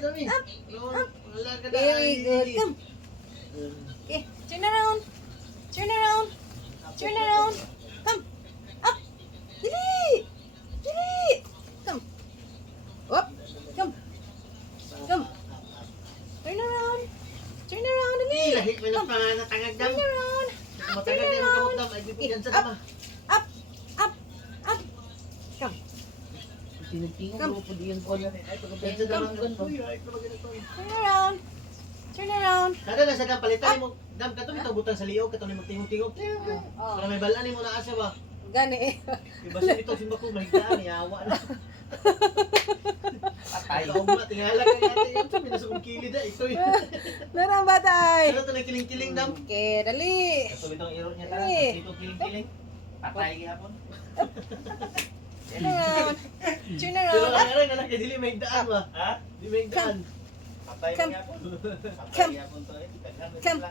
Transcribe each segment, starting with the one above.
dami. Up. Wala ka na. Very good. Come. Okay, turn around. Turn around. Turn around. Come. Up. Dili. Dili. Come. Up. Come. Come. Turn around. Turn around. Dili. Lahi mo na pangatangag dam. Turn around. Matangag na yung kamot dam. Ay, bibigyan sa dama. Up. Up. Up. Come. Tingog-tingog mo po diyan ko na. Ay, Bibigyan sa dama. Uy, ay, pamagin ito. Turn around. Turn around. Kada na sa dam, palitan mo. Dam, kato may butang sa liog. Kato may magtingog-tingog. Oh. Para may balaan mo na asa ba? Gani eh. Diba siya dito, simba ko, may daan, yawa na. Patay. Ikaw ba, tingala ka natin yun. Sabi na sa kong kilid na, ito yun. Narang batay. Ano ito na kiling-kiling, dam? Okay, dali. Ito itong iro niya Dali. tara. Dito kiling-kiling. Patay gihapon. Turn around. Turn Pero around. ang aray na lang, kaya dili may daan ba? Ha? Di may daan. Patay Come. gihapon. Patay Come. gihapon to eh. Daghan na Come. sila.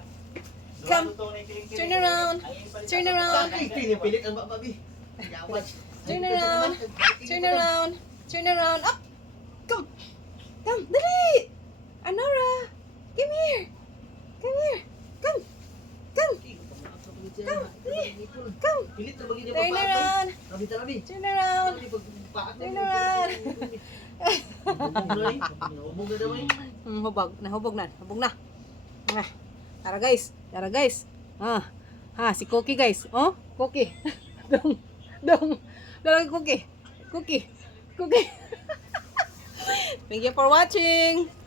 Come. Duwa to na yung kiling-kiling. Turn around. Ang ipalit Turn ako. around. Bakit pinipilit ang bababi? Yawa. Turn around. Turn around. Turn around. Up. Come. Come. Dali. Anora. Come here. Come here. Come. Come. Come. Come. Pilit na bagay niya Turn papaatay. around. Labi ta labi. Turn around. Labi, pagpaatay. Turn around. Hubog na daw eh. Hubog. Nahubog na. Hubog na. Ah. Tara guys. Tara guys. Ah. Ha, si Cookie guys. Oh, Cookie. Dong. Dong. Dong Cookie. Cookie. Cookie. Thank you for watching.